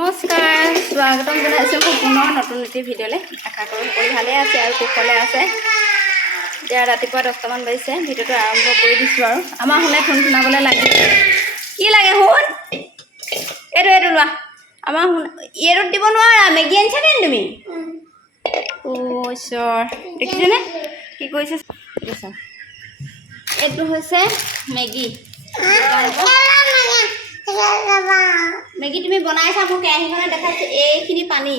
নমস্কাৰ, স্বাগতম জনাইছোঁ মোৰ পুনৰ নতুন এটি ভিডিঅ'লৈ। আশা কৰোঁ সকলো ভালে আছে আৰু কুশলে আছে। এতিয়া ৰাতিপুৱা 10টামান বাজিছে, ভিডিঅ'টো আৰম্ভ কৰি দিছোঁ আৰু আমাৰ শুনে ফোন শুনাবলৈ লাগিছে। কি লাগে শুন? এইটো লোৱা। আমাৰ শুন এইটোত দিব নোৱাৰা। মেগী আনিছা নে তুমি? অ' ঈশ্বৰ, দেখিছেনে কি কৰিছে? এইটো হৈছে মেগী। মেগী তুমি বনাইছা, মোৰ কেৰাহীখনে দেখাইছে। এইখিনি পানী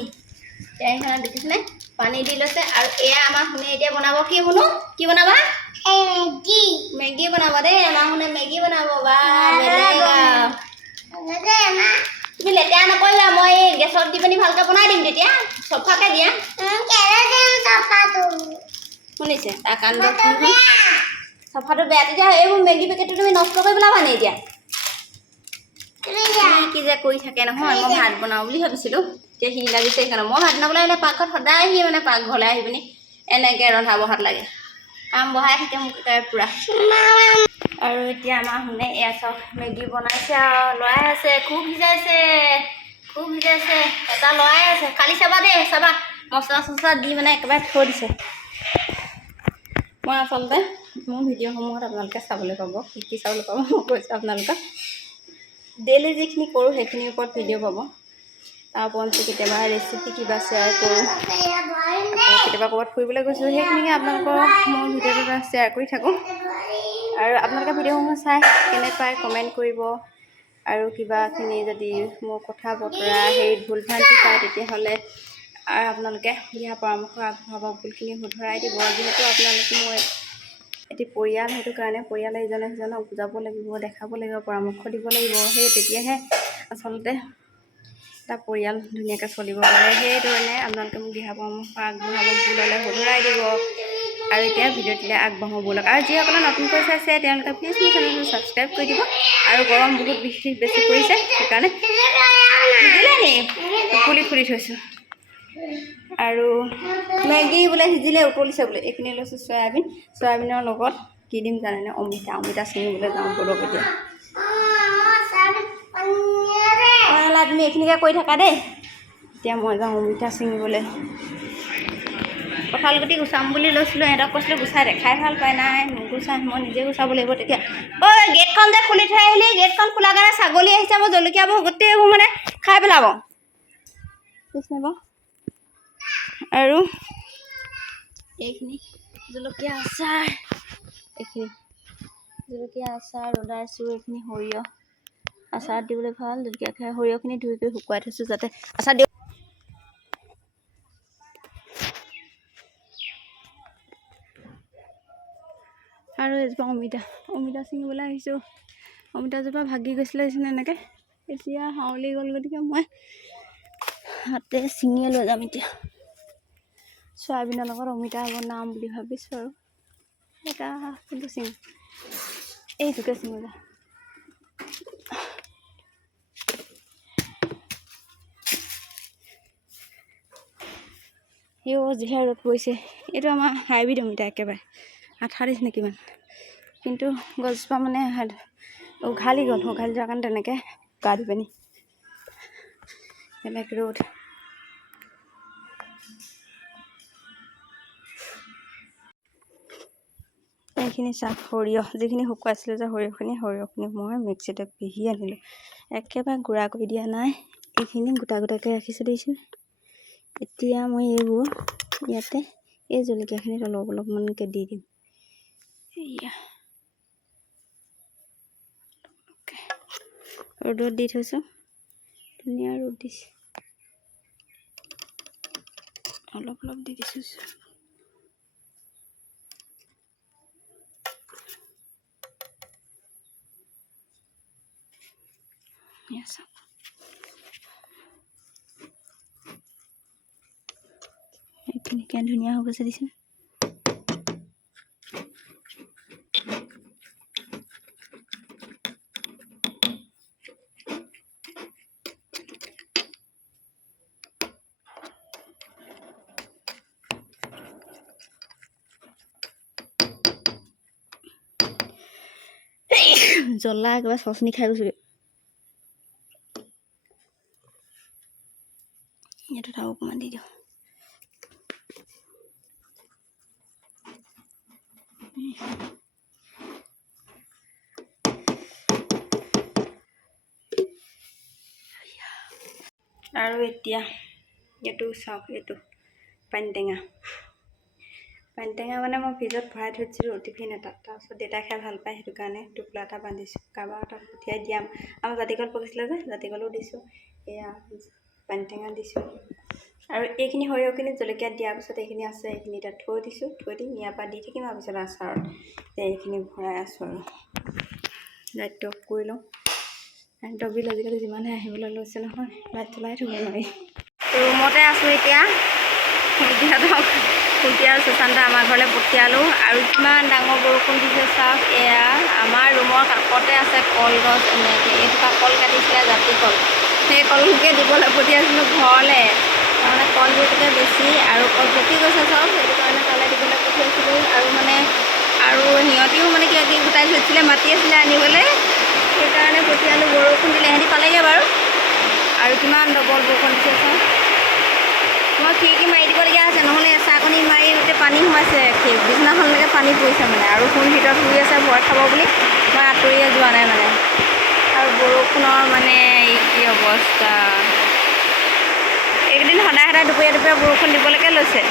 কেৰাহীখনে দেখিছেনে? পানী দি লৈছে আৰু এয়া আমাৰ শুনে এতিয়া বনাব। কি শুনো কি বনাবা? মেগী বনাব দেই। আমাৰ শুনে মেগী বনাব। বা তুমি লেতেৰা নকৰিবা, মই এই গেছত দি পিনি ভালকৈ বনাই দিম। তেতিয়া চফাকৈ দিয়া। শুনিছে তাৰ কাণ্ড? চফাটো বেয়া। তেতিয়া এইবোৰ মেগী পেকেটটো তুমি নষ্ট কৰি পেলাবা নে এতিয়া? কি যে কৰি থাকে নহয়। মই ভাত বনাওঁ বুলি ভাবিছিলোঁ, এতিয়া সি লাগিছে সেইকাৰণে। মই ভাত বনাবলৈ আহিলে পাকঘৰত সদায় সি মানে পাকঘৰলৈ আহি পিনি এনেকৈ ৰন্ধা বঢ়াত লাগে। কাম বঢ়াই থাকে মোক তাই পূৰা। আৰু এতিয়া আমাৰ শুনে এয়া চাওক মেগী বনাইছে আৰু লৰাই আছে। খুব সিজাইছে এটা লৰাই আছে। খালি চাবা দেই, চাবা মছলা চছলা দি মানে একেবাৰে থৈ দিছে। মই আচলতে মোৰ ভিডিঅ'সমূহত আপোনালোকে চাবলৈ পাব, কি চাবলৈ পাব মই কৈছোঁ আপোনালোকক। ডেইলি যিখিনি কৰোঁ সেইখিনিৰ ওপৰত ভিডিঅ' পাব। তাৰ ওপৰত কেতিয়াবা ৰেচিপি কিবা শ্বেয়াৰ কৰোঁ, কেতিয়াবা ক'ৰবাত ফুৰিবলৈ গৈছোঁ, সেইখিনিকে আপোনালোকৰ মই ভিডিঅ'টো শ্বেয়াৰ কৰি থাকোঁ। আৰু আপোনালোকে ভিডিঅ'সমূহ চাই কেনে পায় কমেণ্ট কৰিব। আৰু কিবাখিনি যদি মোৰ কথা বতৰা হেৰিত ভুল ভ্ৰান্তি পায় তেতিয়াহ'লে আৰু আপোনালোকে দিয়া পৰামৰ্শ আগবঢ়াব, ভুলখিনি শুধৰাই দিব। যিহেতু আপোনালোকে মোৰ এটি পৰিয়াল, সেইটো কাৰণে পৰিয়ালে ইজনে সিজনক বুজাব লাগিব, দেখাব লাগিব, পৰামৰ্শ দিব লাগিব। সেই তেতিয়াহে আচলতে এটা পৰিয়াল ধুনীয়াকৈ চলিব পাৰে। সেইধৰণে আপোনালোকে মোক দিহা পৰামৰ্শ আগবঢ়াব, ভুল হ'লে শুধৰাই দিব। আৰু এতিয়া ভিডিঅ'টোলৈ আগবাঢ়ো ব'লক। আৰু যিসকলে নতুনকৈ চাইছে তেওঁলোকে প্লিজ মোৰ চেনেলটো ছাবস্ক্ৰাইব কৰি দিব। আৰু গৰম বহুত বেছি পৰিছে, সেইকাৰণে উতলি খুলি থৈছোঁ। আৰু মেগী বোলে সিজিলে উতলিছে বোলে। এইখিনি লৈছোঁ চয়াবিনৰ লগত কি দিম জানেনে? অমিতা ছিঙিবলৈ যাওঁ ব'লক এতিয়া। তুমি এইখিনিকে কৰি থাকা দেই। এতিয়া মই যাওঁ অমিতা ছিঙিবলৈ। কঁঠাল গুটি গুচাম বুলি লৈছিলোঁ, সিহঁতক কৈছিলোঁ গুচাই দে। খাই ভাল পায়, নাই নুগুচাই, মই নিজে গুচাব লাগিব। তেতিয়া গেটখন যে খুলি থৈ আহিলি, গেটখন খোলাৰ কাৰণে ছাগলী আহিছে। মই জলকীয়াবোৰ গোটেইবোৰ মানে খাই পেলাব বুজিছে বাৰু। আৰু এইখিনি জলকীয়া আচাৰ, ৰ'দাইছোঁ। এইখিনি সৰিয়হ আচাৰত দিবলৈ ভাল, জলকীয়া খাই সৰিয়হখিনি ধুই কৰি শুকুৱাই থৈছোঁ যাতে আচাৰ দিওঁ। আৰু এজোপা অমিতা ছিঙিবলৈ আহিছোঁ। অমিতাজোপা ভাগি গৈছিলে নিচিনা এনেকৈ, এতিয়া হাউলি গ'ল, গতিকে মই হাতে ছিঙিয়ে লৈ যাম। এতিয়া চয়াবিনৰ লগত অমিতা বনাম বুলি ভাবিছোঁ। আৰু এটা কিন্তু এইটোকে ছিঙি যা। যিহে ৰ'দ পৰিছে। এইটো আমাৰ হাইব্ৰিড অমিতা, একেবাৰে আঠা দিছে নে কিমান। কিন্তু গছজোপা মানে উঘালি যোৱাৰ কাৰণে তেনেকৈ গা ধুই পিনি বেলেগ ৰ'দ। এইখিনি চাহ সৰিয়হ যিখিনি শুকুৱাইছিলোঁ যে সৰিয়হখিনি মই মিক্সিতে পিহি আনিলোঁ। একেবাৰে গুড়া কৰি দিয়া নাই, এইখিনি গোটাকৈ ৰাখিছোঁ দেখিছোঁ। এতিয়া মই এইবোৰ ইয়াতে এই জলকীয়াখিনিত অলপমানকৈ দি দিম। এয়া ৰ'দত দি থৈছোঁ, ধুনীয়া ৰ'দ দিছে। অলপ দি দিছোঁ। এইখিনি কিমান ধুনীয়া হৈ গৈছে দিছে। জ্বলা একেবাৰে চচনি খাই গৈছোঁ। এইটোত আৰু অকণমান দি দিওঁ। আৰু এতিয়া এইটো চাওক, এইটো পানীটেঙা মানে মই ফ্ৰিজত ভৰাই থৈছিলোঁ টিফিন এটাত। তাৰপিছত দেউতাই খাই ভাল পায়, সেইটো কাৰণে টোপোলা এটা বান্ধিছোঁ, কাৰোবাৰ এটা পঠিয়াই দিয়াম। আমাৰ জাতিকল পকিছিলে যে, জাতিকলো দিছোঁ। এয়া পানীটেঙা দিছোঁ। আৰু এইখিনি সৰিয়হখিনি জলকীয়া দিয়াৰ পিছত এইখিনি আছে, এইখিনি এতিয়া থৈ দিছোঁ। থৈ দিম, ইয়াৰ পৰা দি থাকিম আৰু পিছত আচাৰত এইখিনি ভৰাই আছোঁ। আৰু লাইটটো অফ কৰি লওঁ। কাৰেণ্টৰ বিল আজিকালি যিমানহে আহিবলৈ লৈছে নহয়, লাইট চলাই থ'ব নোৱাৰি। ৰুমতে আছোঁ এতিয়া। খুঁটি আৰু সুশান্ত আমাৰ ঘৰলৈ পঠিয়ালোঁ। আৰু কিমান ডাঙৰ বৰষুণ দিছে চাওক। এয়া আমাৰ ৰুমৰ কাষতে আছে কলগছ, এনেকৈ এইটোপা কল কাটিছিলে, জাতিকল। সেই কলকে দিবলৈ পঠিয়াইছিলোঁ ঘৰলৈ। তাৰমানে কল যিহেতুকে বেছি আৰু কল পকি গৈছে চব, সেইটো কাৰণে তালৈ দিবলৈ পঠিয়াইছিলোঁ। আৰু সিহঁতিও মানে কিবা কিবি গোটাই থৈছিলে, মাতি আছিলে আনিবলৈ, সেইকাৰণে পঠিয়ালোঁ। বৰষুণ দিলে সিহঁতি পালেগৈ বাৰু। আৰু কিমান ডবল বৰষুণ দিছে চাওক। মই খিৰিকী মাৰি দিবলগীয়া হৈছে, নহ'লে এচাকনি মাৰি গোটেই পানী সোমাইছে, বিছনাখনলৈকে পানী পৰিছে মানে। আৰু শুন ভিতৰত শুই আছে, ভয় খাব বুলি মই আঁতৰিয়ে যোৱা নাই মানে। আৰু বৰষুণৰ মানে কি অৱস্থা। এইকেইদিন সদায় দুপৰীয়া বৰষুণ দিবলৈকে লৈছে।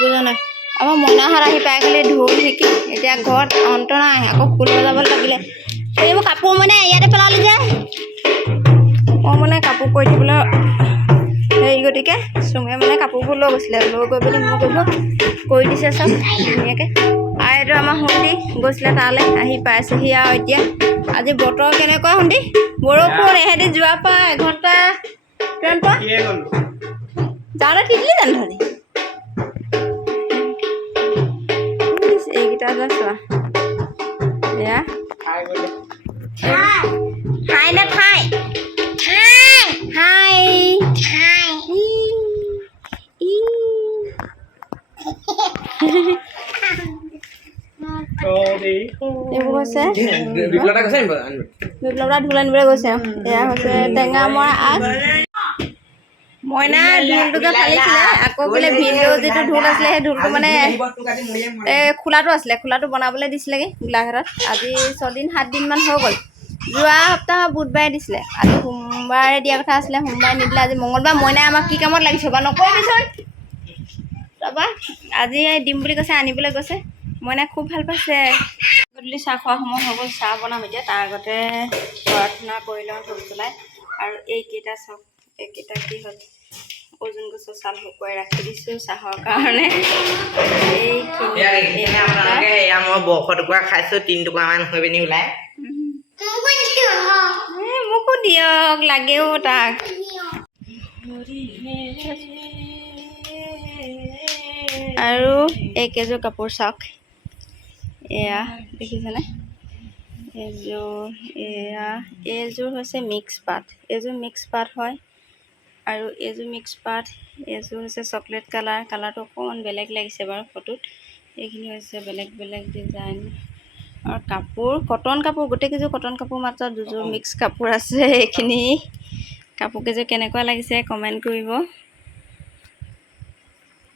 বুজা নাই। আমাৰ মইনাহঁত আহি পাই গ'লে ঢোল শিকি, এতিয়া ঘৰত অন্ত নাই, আকৌ ফুল বজাবলৈ লাগিলে। এইবোৰ কাপোৰ মানে ইয়াতে পেলালি যে, মই মানে কাপোৰ কৰি দিবলৈ হেৰি, গতিকে চুমে মানে কাপোৰবোৰ লৈ গৈছিলে, লৈ গৈ পিনি মোক এইবোৰ কৰি দিছে চব ধুনীয়াকৈ। আৰু এইটো আমাৰ সুন্দি গৈছিলে তালৈ, আহি পাইছেহি। আৰু এতিয়া আজি বতৰ কেনেকুৱা সুন্দি, বৰষুণ। এহেঁতি যোৱাৰ পৰা এঘণ্টা কিমান পৰা যাওঁতে তিতিলি জানো ধৰি। এইকেইটা যে চোৱা, এয়া ঠাই নে ঠাই, হাই এইবোৰ হৈছে বিপ্লৱদা ঢোল আনিবলৈ গৈছে। এয়া হৈছে টেঙা মৰা আগ। মইনা ঢোলটো যে ফালিছিলে, আকৌ বোলে ভিনদেউ যিটো ঢোল আছিলে, সেই ঢোলটো মানে খোলাটো আছিলে, খোলাটো বনাবলৈ দিছিলেগৈ গোলাঘাটত। আজি 6 দিন 7 দিনমান হৈ গ'ল। যোৱা সপ্তাহৰ বুধবাৰে দিছিলে, আজি সোমবাৰে দিয়া কথা আছিলে, সোমবাৰে নিদিলে। আজি মঙলবাৰ। মইনাই আমাক কি কামত লাগিছে বা নকৰিবিচোন। তাৰপৰা আজি দিম বুলি কৈছে, আনিবলৈ গৈছে। মইনাই খুব ভাল পাইছে। গধূলি চাহ খোৱা সময় হৈ গ'ল, চাহ বনাম এতিয়া। তাৰ আগতে প্ৰাৰ্থনা কৰি লওঁ ধূপ জ্বলাই। আৰু এইকেইটা চাওক, এইকেইটা কি হ'ল, ওজন গছৰ চাল শুকুৱাই ৰাখি দিছোঁ চাহৰ কাৰণে। মই বৰফটুকুৰা খাইছোঁ, 3 টুকুৰামান হৈ পিনি ওলাই। মোকো দিয়ক, লাগেও তাক। আৰু এইকেইযোৰ কাপোৰ চাওক, এয়া দেখিছেনে? এইযোৰ হৈছে মিক্স পাট। এইযোৰ মিক্স পাট হয়। আৰু এইযোৰ মিক্স পাট, এইযোৰ হৈছে চকলেট কালাৰ। কালাৰটো অকণমান বেলেগ লাগিছে বাৰু ফটোত। এইখিনি হৈছে বেলেগ বেলেগ ডিজাইন। আৰু কাপোৰ কটন কাপোৰ, গোটেইকেইযোৰ কটন কাপোৰ, মাত্ৰ দুযোৰ মিক্স কাপোৰ আছে। এইখিনি কাপোৰকেইযোৰ কেনেকুৱা লাগিছে কমেণ্ট কৰিব।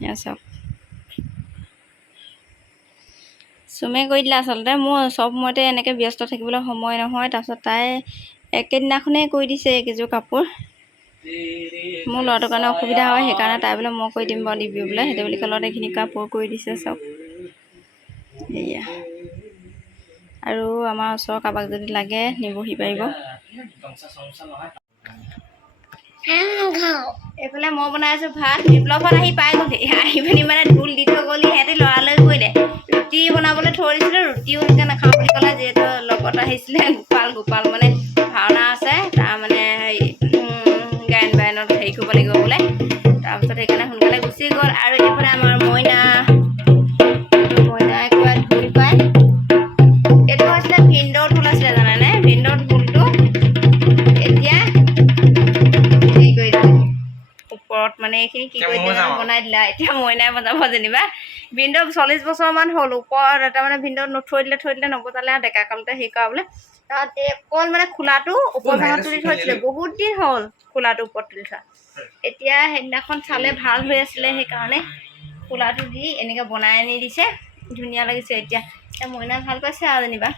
এয়া চাওক, চুমে কৰি দিলে। আচলতে মোৰ চব সময়তে এনেকৈ ব্যস্ত থাকিবলৈ সময় নহয়। তাৰপিছত তাই একেদিনাখনেই কৰি দিছে এইকেইযোৰ কাপোৰ। মোৰ ল'ৰাটোৰ কাৰণে অসুবিধা হয়, সেইকাৰণে তাই বোলে মই কৰি দিম বাৰু, দিবি বোলে। সেইটো বুলি ক'লত এইখিনি কাপোৰ কৰি দিছে চব। এয়া আৰু আমাৰ ওচৰৰ কাৰোবাক যদি লাগে নিবহি পাৰিব। এইফালে মই বনাই আছোঁ ভাত। বিপ্লৱত আহি পাই গ'লহি, আহি পিনি মানে ঢোল দি থৈ গ'লহি। সিহঁতি লৰালৰি কৰিলে। ৰুটি বনাবলৈ থৈ দিছিলোঁ, ৰুটিও এনেকৈ নাখাওঁ বুলি ক'লে। যিহেতু লগত আহিছিলে গোপাল মানে ভাওনা আছে, তাৰ মানে হেৰি গায়ন বায়নত হেৰি কৰিব লাগিব বোলে। তাৰপিছত সেইকাৰণে সোনকালে গুচি গ'ল। আৰু এইফালে আমাৰ মইনাই কিবা ঢোল পায়, এইটো আছিলে ভিনদেউৰ ঢোল আছিলে জানেনে? ভিনদেউৰ ঢোলটো এতিয়া হেৰি কৰি দিলে, ওপৰত মানে মানে এইখিনি কি কৰি দিলে বনাই দিলা এতিয়া মইনাই বজাব যেনিবা ভিনদেউ 40 বছৰমান হ'ল ওপৰত তাৰমানে ভিনদেউ থৈ দিলে নবজালে আৰু ডেকা কালতে হেৰি কৰা বোলে তাত এই অকল মানে খোলাটো ওপৰ ভাঙত তুলি থৈছিলে বহুত দিন হ'ল খোলাটো ওপৰত তুলি থোৱা এতিয়া সেইদিনাখন চালে ভাল হৈ আছিলে সেইকাৰণে খোলাটো দি এনেকৈ বনাই আনি দিছে ধুনীয়া লাগিছে এতিয়া মইনাই ভাল পাইছে আৰু যেনিবা